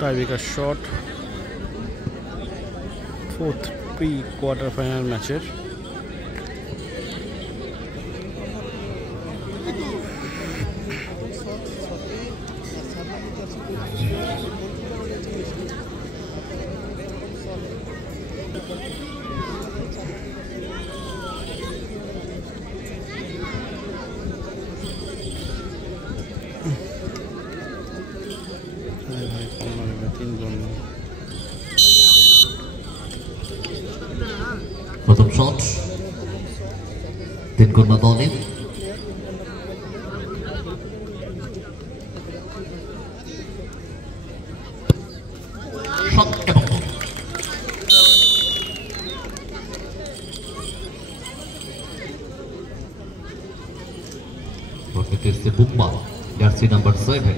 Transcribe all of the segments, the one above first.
Tiebreaker shot fourth pre quarter final ম্যাচের। প্রথম shot 3 কর্মা দলের শট এবং বুম্বা জার্সি নাম্বার 7।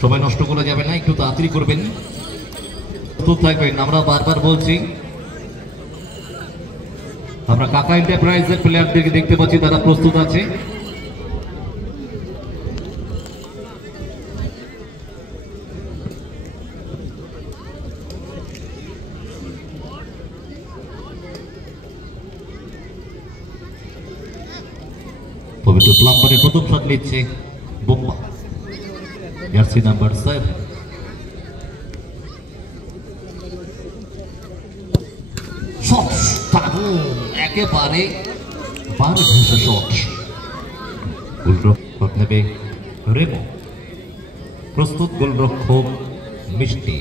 সময় নষ্ট করা যাবে না, একটু তাড়াতাড়ি করবেন, প্রস্তুত থাকবেন। আমরা বারবার বলছি, আমরা কাকা এন্টারপ্রাইজের প্লেয়ারদেরকে দেখতে পাচ্ছি, তারা প্রস্তুত আছে। পবিত্র প্লাম্বারের প্রথম শট নিচ্ছে বোম্বা জার্সি নাম্বার 7। একেবারে বার ঘেঁষে শট। গোলরক্ষক নেবে রেমো, প্রস্তুত গোলরক্ষক মিষ্টি।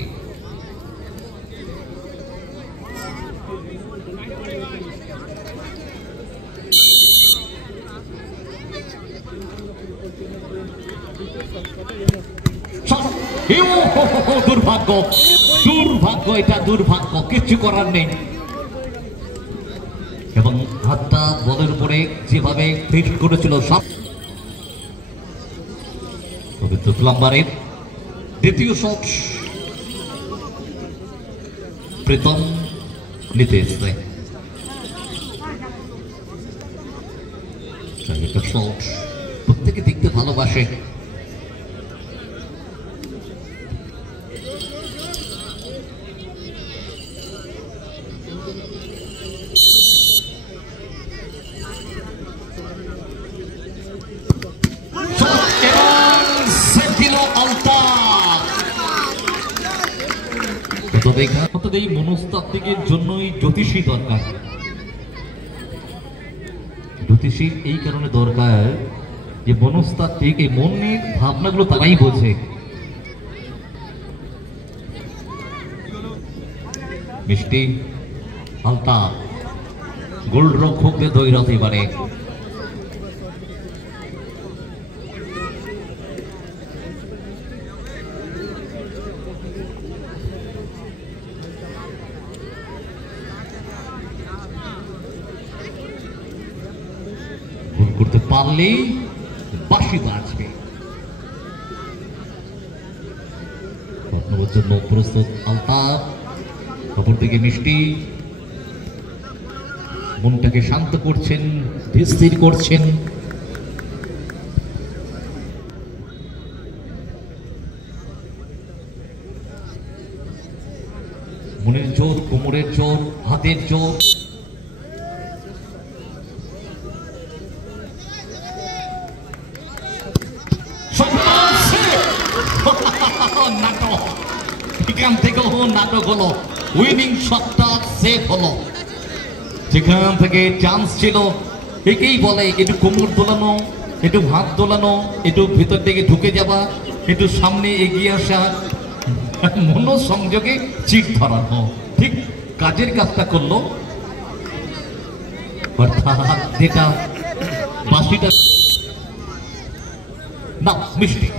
দুর্ভাগ্য, দুর্ভাগ্য, এটা দুর্ভাগ্য, কিচ্ছু করার নেই। এবং হাতটা বলের উপরে যেভাবে ফিট করেছিল সব। পবিত্র প্লাম্বারের দ্বিতীয় শট প্রীতম নিতে এসছে। শট প্রত্যেকে দেখতে ভালোবাসে। এই মনস্তাত্ত্বিকের জন্যই জ্যোতিষী দরকার। জ্যোতিষী এই কারণে দরকার যে মনস্তাত্ত্বিক এই মনের ভাবনাগুলো তারাই বোঝে। মিষ্টি আলতা গোলরক্ষকদের দৈরাত এবারে। করতে পারলেই বাঁশি বাজবে। জন্য প্রস্তুত আলতাফ, অপর দিকে মিষ্টি মনটাকে শান্ত করছেন, স্থির করছেন। মনের জোর, কোমরের জোর, হাতের জোর। নাটক, এখান থেকে নাটক হলো, উইনিং শটটা সেভ হলো। যেখান থেকে চান্স ছিল, একেই বলে একটু কোমর দোলানো, একটু হাত দোলানো, একটু ভিতর দিকে ঢুকে যাওয়া, একটু সামনে এগিয়ে আসা, মনোসংযোগে চিট ধরানো। ঠিক কাজের কাজটা করলো, অর্থাৎ যেটা বাঁশিটা না মিষ্টি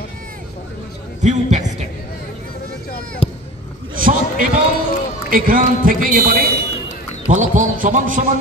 ভিউ ব্যাকস্টেপ শট এবং এখান থেকে এবারে ফলাফল সমান সমান।